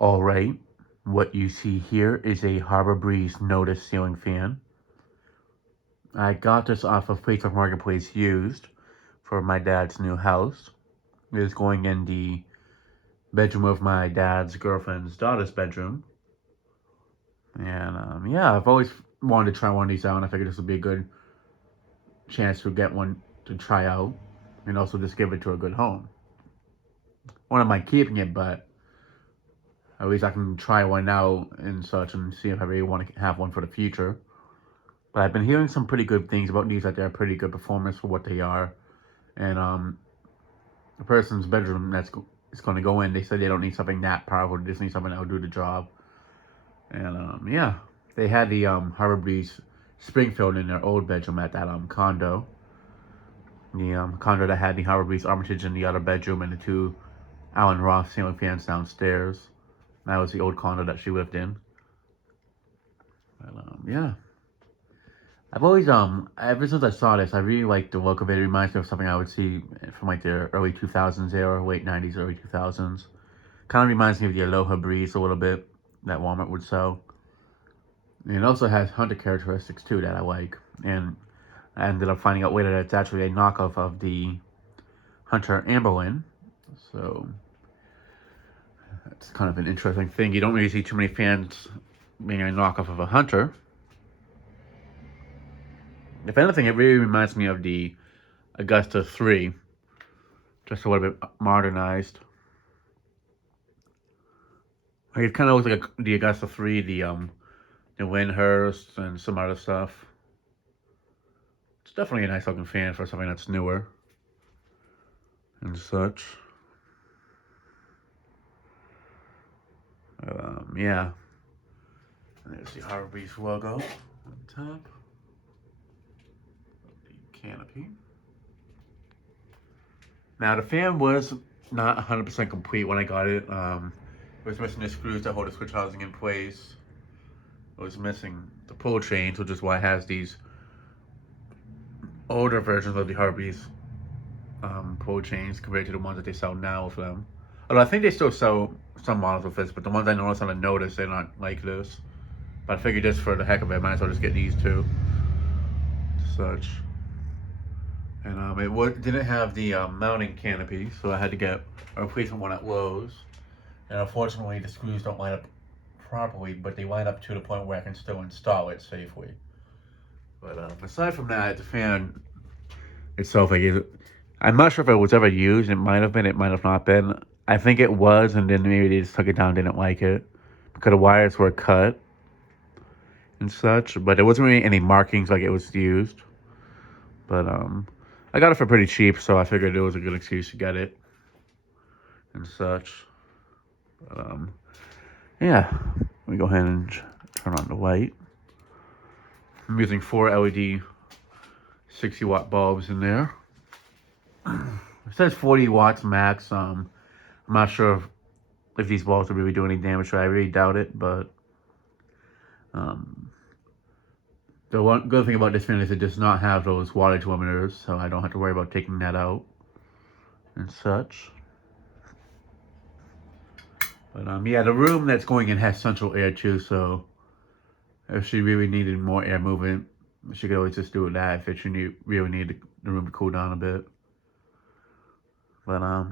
Alright, what you see here is a Harbor Breeze Notus ceiling fan. I got this off of Facebook Marketplace used for my dad's new house. It is going in the bedroom of my dad's girlfriend's daughter's bedroom. And yeah, I've always wanted to try one of these out, and I figured this would be a good chance to get one to try out and also just give it to a good home. One of my keeping it, but at least I can try one out and such and see if I really want to have one for the future. But I've been hearing some pretty good things about these, that they're pretty good performance for what they are. And the person's bedroom is going to go in, they said they don't need something that powerful, they just need something that will do the job. And yeah, they had the Harbor Breeze Springfield in their old bedroom at that condo. The condo that had the Harbor Breeze Armitage in the other bedroom and the two Allen Roth ceiling fans downstairs. That was the old condo that she lived in. But yeah. I've always, ever since I saw this, I really like the look of it. It reminds me of something I would see from like the early 2000s era, late 90s, early 2000s. Kind of reminds me of the Aloha Breeze a little bit that Walmart would sell. And it also has hunter characteristics too that I like. And I ended up finding out later that it's actually a knockoff of the Hunter Amberlin. So that's kind of an interesting thing. You don't really see too many fans being a knockoff of a Hunter. If anything, it really reminds me of the Augusta 3, just a little bit modernized. Like, it kind of looks like the Augusta 3, the Lyndhurst, and some other stuff. It's definitely a nice looking fan for something that's newer and such. Yeah. There's the Harbor Breeze logo on top. The canopy. Now, the fan was not 100% complete when I got it. It was missing the screws that hold the switch housing in place. It was missing the pull chains, which is why it has these older versions of the Harbor Breeze pull chains compared to the ones that they sell now with them. Although I think they still sell some models with this, but the ones I noticed on the Notus, they're not like this. But I figured just for the heck of it, I might as well just get these two. Such. And it didn't have the mounting canopy, so I had to get a replacement one at Lowe's. And unfortunately, the screws don't line up properly, but they line up to the point where I can still install it safely. But aside from that, the fan itself, I'm not sure if it was ever used. It might have been, it might have not been. I think it was, and then maybe they just took it down, didn't like it. Because the wires were cut and such, but there wasn't really any markings like it was used. But I got it for pretty cheap, so I figured it was a good excuse to get it and such. But yeah, let me go ahead and turn on the light. I'm using 4 LED 60-watt bulbs in there. It says 40 watts max. I'm not sure if these bulbs will really do any damage, so I really doubt it, but the one good thing about this fan is it does not have those wattage limiters, so I don't have to worry about taking that out and such. But yeah, the room that's going in has central air too, so if she really needed more air movement, she could always just do that if she really needed the room to cool down a bit. But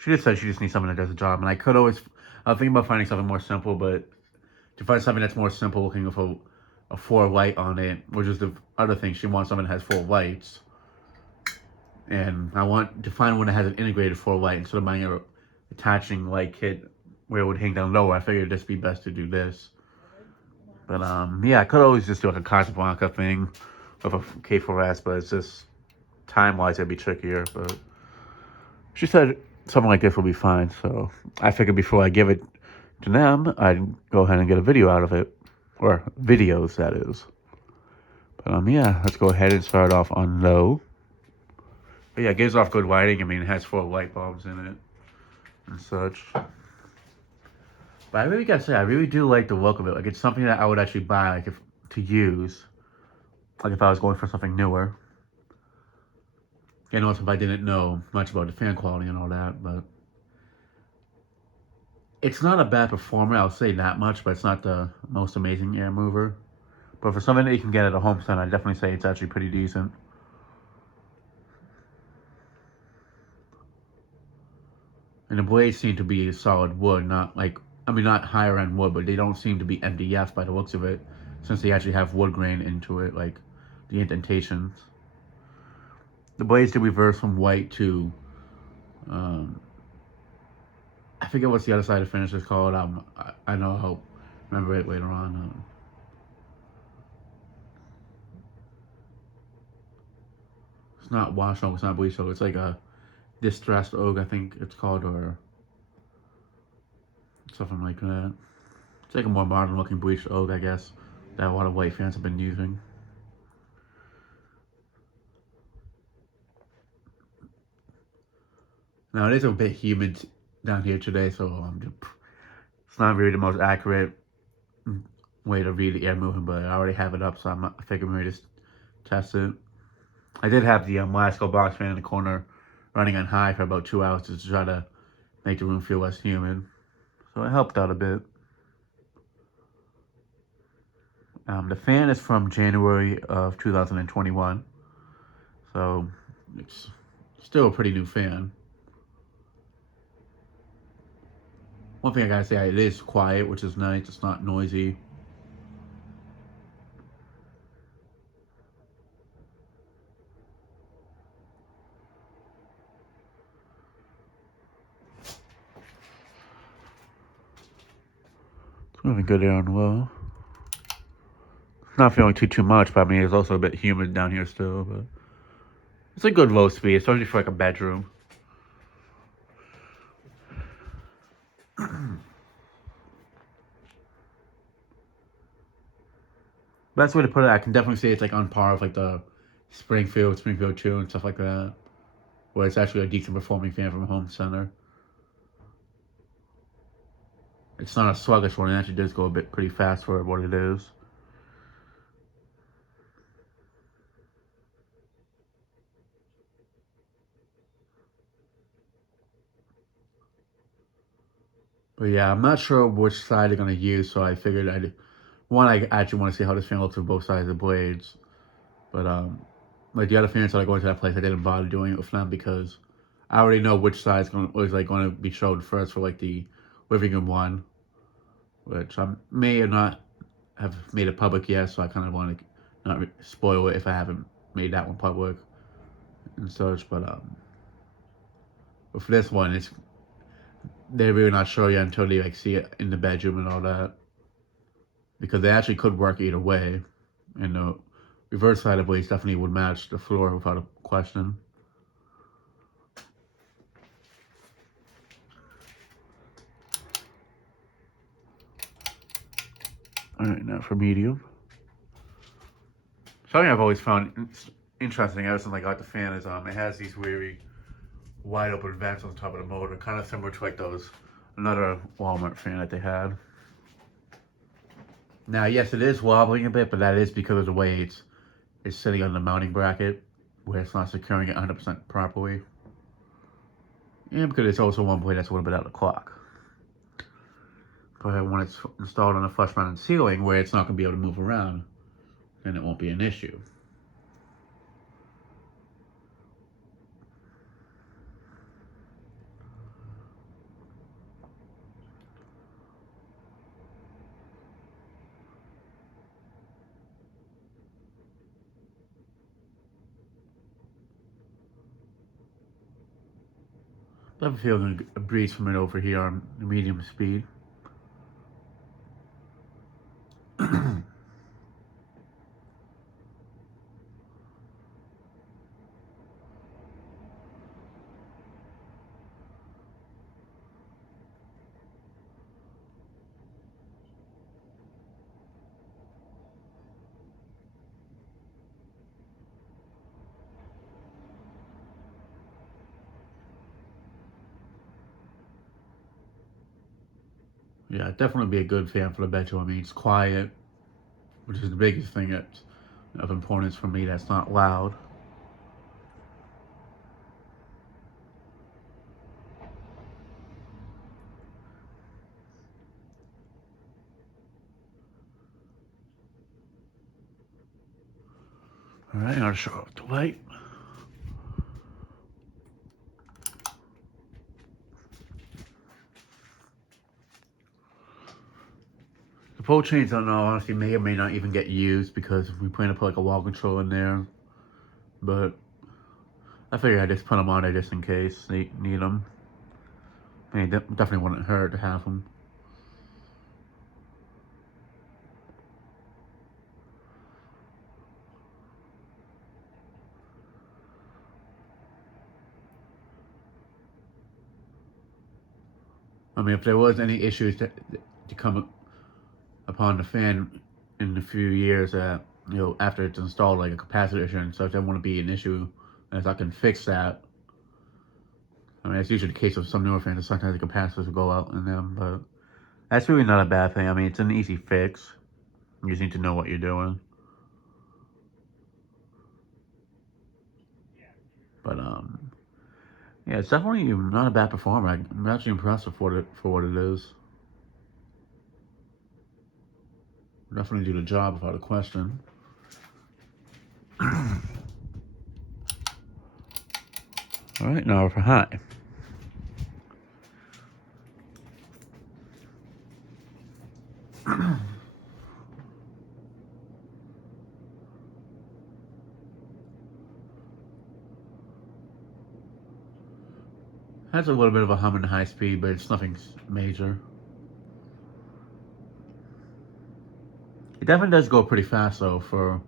she just said she just needs something that does the job, and I was thinking about finding something more simple, but to find something that's more simple looking with a 4 light on it, which is the other thing, she wants something that has 4 lights. And I want to find one that has an integrated 4 light instead of buying a attaching light kit where it would hang down lower. I figured it'd just be best to do this. But yeah, I could always just do like a Casablanca thing with a K4S, but it's just time-wise it'd be trickier. But she said something like this will be fine, so I figured before I give it to them, I'd go ahead and get a video out of it. Or videos, that is. But yeah, let's go ahead and start off on low. But yeah, it gives off good lighting. I mean, it has 4 light bulbs in it and such. But I really gotta say, I really do like the look of it. Like, it's something that I would actually buy, like, to use. Like, if I was going for something newer. And also if I didn't know much about the fan quality and all that, but It's not a bad performer, I'll say that much, but it's not the most amazing air mover. But for something that you can get at a home center, I'd definitely say it's actually pretty decent. And the blades seem to be solid wood, not like, I mean, not higher end wood, but they don't seem to be MDF by the looks of it, since they actually have wood grain into it, like the indentations. The blades did reverse from white to, I forget what's the other side of the finish is called. I know I'll remember it later on. It's not wash oak, it's not bleach oak, it's like a distressed oak, I think it's called, or something like that. It's like a more modern looking bleached oak, I guess, that a lot of white fans have been using. Now it is a bit humid down here today, so it's not really the most accurate way to read the air movement, but I already have it up, so I figured maybe just test it. I did have the Lasco box fan in the corner running on high for about 2 hours just to try to make the room feel less humid, so it helped out a bit. The fan is from January of 2021, so it's still a pretty new fan. One thing I gotta say, it is quiet, which is nice. It's not noisy. It's moving good down low. Not feeling too much, but I mean, it's also a bit humid down here still, but it's a good low speed, especially for like a bedroom. Best way to put it, I can definitely say it's like on par with like the Springfield 2 and stuff like that, where it's actually a decent performing fan from a home center. It's not a sluggish one, it actually does go a bit pretty fast for what it is. But yeah, I'm not sure which side they're gonna use, so I figured I actually want to see how this fan looks with both sides of the blades. But like the other fans that I go into that place, I didn't bother doing it with them because I already know which side's going to be showed first for like the living room one, which I may or not have made it public yet, so I kind of want to not spoil it if I haven't made that one public and such. But for this one, they're really not sure yet until they like see it in the bedroom and all that, because they actually could work either way, and the reverse side of blades definitely would match the floor without a question. Alright, now for medium. Something I've always found interesting ever since I got the fan is it has these really wide open vents on top of the motor, kind of similar to like another Walmart fan that they had. Now, yes, it is wobbling a bit, but that is because of the way it's sitting on the mounting bracket, where it's not securing it 100% properly. And because it's also one blade that's a little bit out of clock. But when it's installed on a flush mounted ceiling where it's not going to be able to move around, then it won't be an issue. I'm feeling a breeze from it over here on the medium speed. Yeah, definitely be a good fan for the bedroom. I mean, it's quiet, which is the biggest thing that's of importance for me. That's not loud. Alright, I'll show off the light. The pole chains, in all honesty, may or may not even get used because we plan to put like a wall control in there. But I figured I'd just put them on there just in case they need them. I mean, it definitely wouldn't hurt to have them. I mean, if there was any issues to come upon the fan in a few years, after it's installed, like a capacitor issue and such, that wouldn't be an issue, as I can fix that. I mean, it's usually the case of some newer fans, that sometimes the capacitors will go out in them, but that's really not a bad thing. I mean, it's an easy fix. You just need to know what you're doing. But, yeah, it's definitely not a bad performer. I'm actually impressed for what it is. Definitely do the job without a question. Alright, now for high. Has a little bit of a hum in high speed, but it's nothing major. It definitely does go pretty fast though for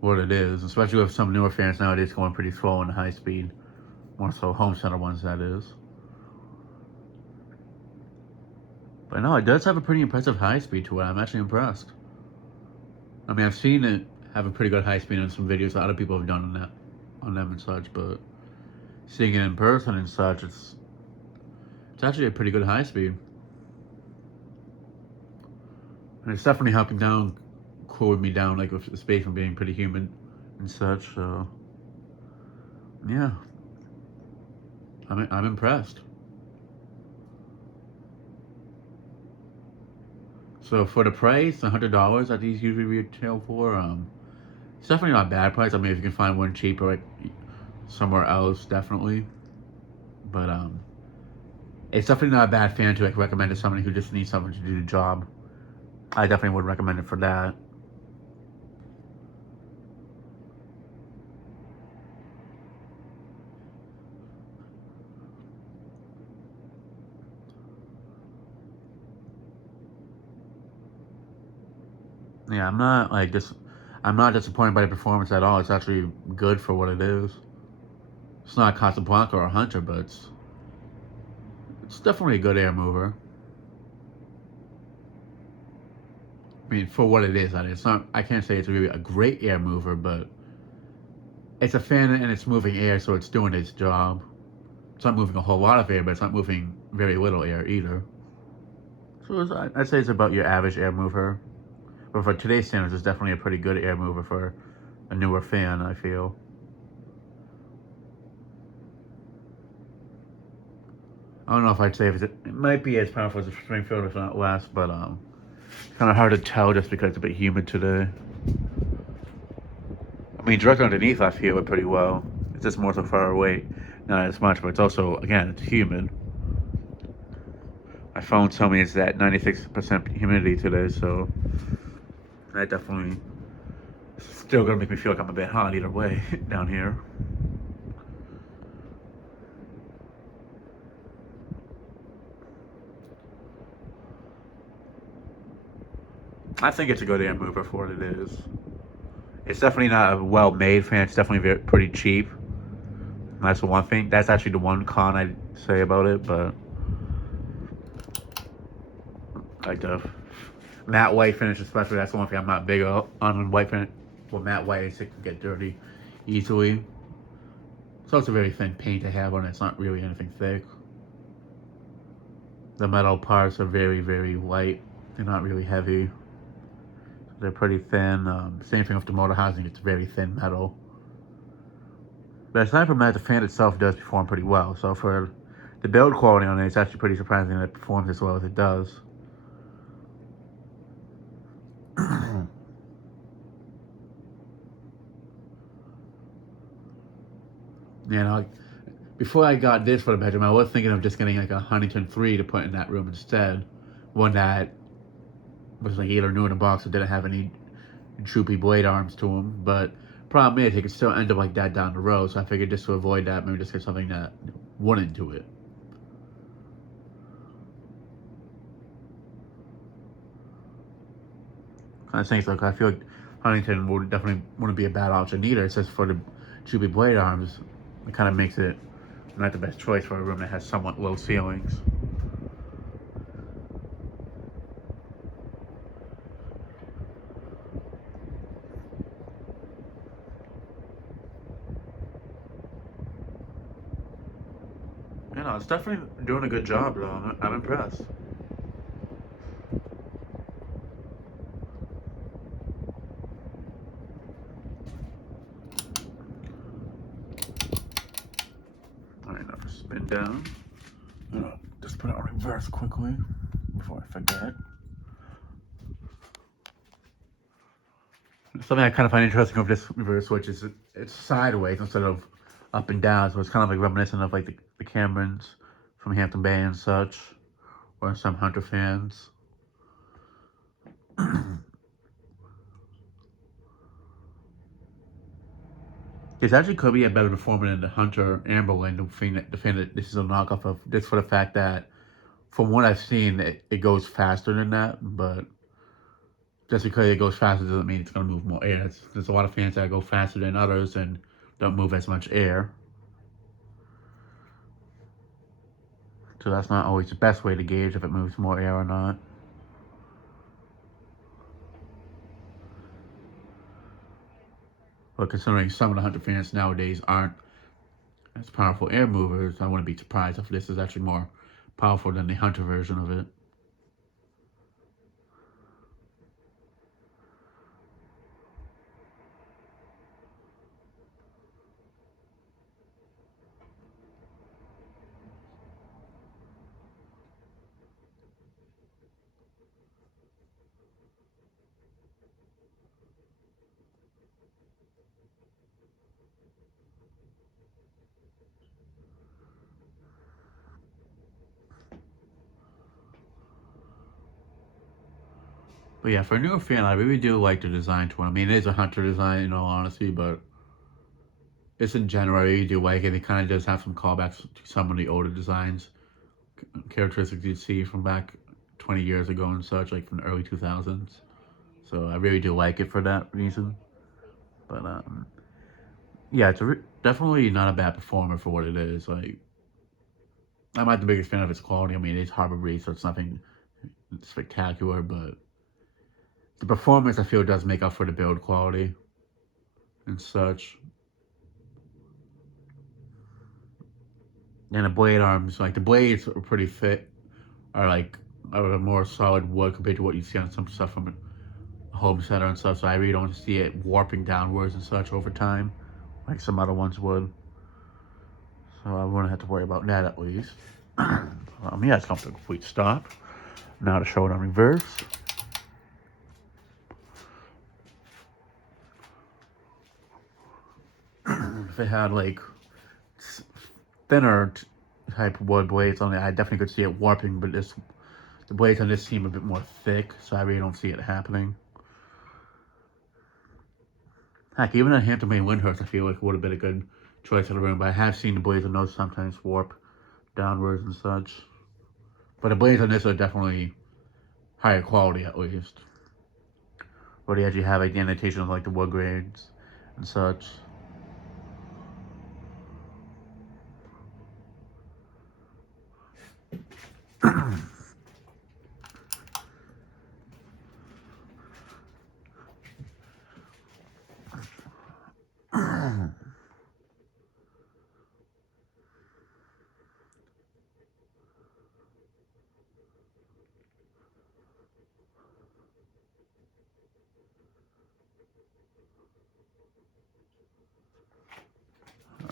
what it is, especially with some newer fans nowadays going pretty slow in high speed. More so home center ones, that is. But no, it does have a pretty impressive high speed to it. I'm actually impressed. I mean, I've seen it have a pretty good high speed in some videos that other people have done on them and such, but seeing it in person and such, it's actually a pretty good high speed. And it's definitely helping cool me down, like with the space from being pretty humid and such, so yeah. I'm impressed. So for the price, $100 that these usually retail for, it's definitely not a bad price. I mean, if you can find one cheaper, like somewhere else, definitely. But it's definitely not a bad fan to recommend to somebody who just needs something to do the job. I definitely would recommend it for that. Yeah, I'm not disappointed by the performance at all. It's actually good for what it is. It's not a Casablanca or a Hunter, but it's definitely a good air mover. I mean, for what it is, it's not. I can't say it's really a great air mover, but it's a fan and it's moving air, so it's doing its job. It's not moving a whole lot of air, but it's not moving very little air either. So I'd say it's about your average air mover. But for today's standards, it's definitely a pretty good air mover for a newer fan, I feel. I don't know if I'd say it might be as powerful as a Springfield, if not less, but it's kind of hard to tell just because it's a bit humid today. I mean, directly underneath, I feel it pretty well. It's just more so far away, not as much, but it's also, again, it's humid. My phone told me it's at 96% humidity today, so that definitely still gonna make me feel like I'm a bit hot either way down here. I think it's a good air mover for what it is. It's definitely not a well-made fan. It's definitely pretty cheap. That's the one thing. That's actually the one con I'd say about it, but like the matte white finish especially, that's the one thing I'm not big on white finish. Well, matte white, it can get dirty easily. So it's a very thin paint to have on it. It's not really anything thick. The metal parts are very, very light. They're not really heavy. They're pretty thin. Same thing with the motor housing. It's very thin metal. But aside from that, the fan itself does perform pretty well. So for the build quality on it, it's actually pretty surprising that it performs as well as it does. You know, before I got this for the bedroom, I was thinking of just getting like a Huntington 3 to put in that room instead. One that was like either new in a box or didn't have any droopy blade arms to them. But problem is, it could still end up like that down the road. So I figured just to avoid that, maybe just get something that wouldn't do it. Kind of things like I feel like Huntington would definitely wouldn't be a bad option either. It's just for the droopy blade arms, it kind of makes it not the best choice for a room that has somewhat low ceilings. You know, it's definitely doing a good job though. I'm impressed. Alright, now for spin down. Just put it on reverse quickly before I forget. Something I kind of find interesting of this reverse switch is it's sideways instead of up and down, so it's kind of like reminiscent of like the Camerons from Hampton Bay and such, or some Hunter fans. This actually could be a better performer than the Hunter Amberlin, the fan that this is a knockoff of, just for the fact that, from what I've seen, it goes faster than that, but just because it goes faster doesn't mean it's going to move more air. There's a lot of fans that go faster than others and don't move as much air. So that's not always the best way to gauge if it moves more air or not. But considering some of the Hunter fans nowadays aren't as powerful air movers, I wouldn't be surprised if this is actually more powerful than the Hunter version of it. But yeah, for a newer fan, I really do like the design to it. I mean, it is a Hunter design in all honesty, but it's in general, I really do like it. It kind of does have some callbacks to some of the older designs, characteristics you'd see from back 20 years ago and such, like from the early 2000s. So I really do like it for that reason. But yeah, it's definitely not a bad performer for what it is. Like, I'm not the biggest fan of its quality. I mean, it's Harbor Breeze, so it's nothing spectacular, but the performance I feel does make up for the build quality and such. And the blade arms, like the blades are pretty thick, are a more solid wood compared to what you see on some stuff from home center and stuff. So I really don't see it warping downwards and such over time, like some other ones would. So I wouldn't have to worry about that at least. Yeah, it's come to a complete stop. Now to show it on reverse. If it had like thinner type wood blades on it, I definitely could see it warping, but the blades on this seem a bit more thick, so I really don't see it happening. Heck, even a Hampton Bay Lyndhurst I feel like would have been a good choice for the room, but I have seen the blades on those sometimes warp downwards and such. But the blades on this are definitely higher quality at least. Where they actually have like the annotation of like the wood grades and such.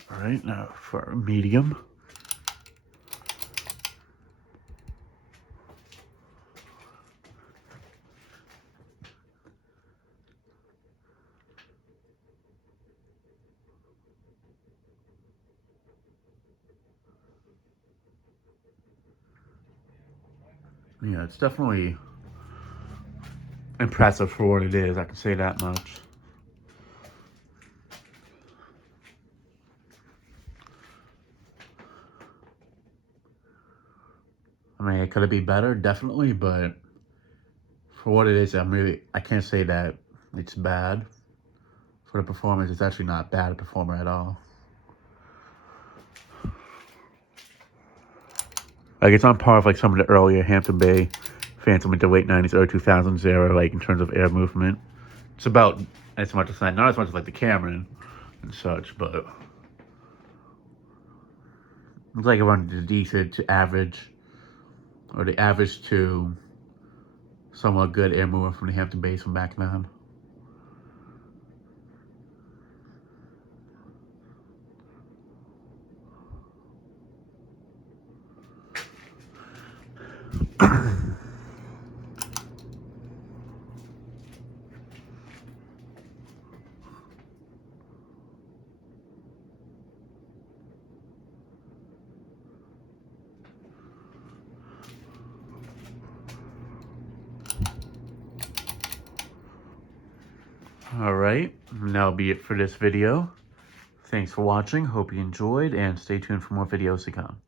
Alright, now for medium. Yeah, it's definitely impressive for what it is, I can say that much. I mean, it could be better, definitely, but for what it is, I can't say that it's bad. For the performance, it's actually not bad a performer at all. Like, it's on par with, like, some of the earlier Hampton Bay Phantom in the late 90s, early 2000s era, like, in terms of air movement. It's about as much as, not as much as, like, the Cameron and such, but it's like around the decent to average, or the average to somewhat good air movement from the Hampton Bays from back then. Alright, that'll be it for this video. Thanks for watching, hope you enjoyed, and stay tuned for more videos to come.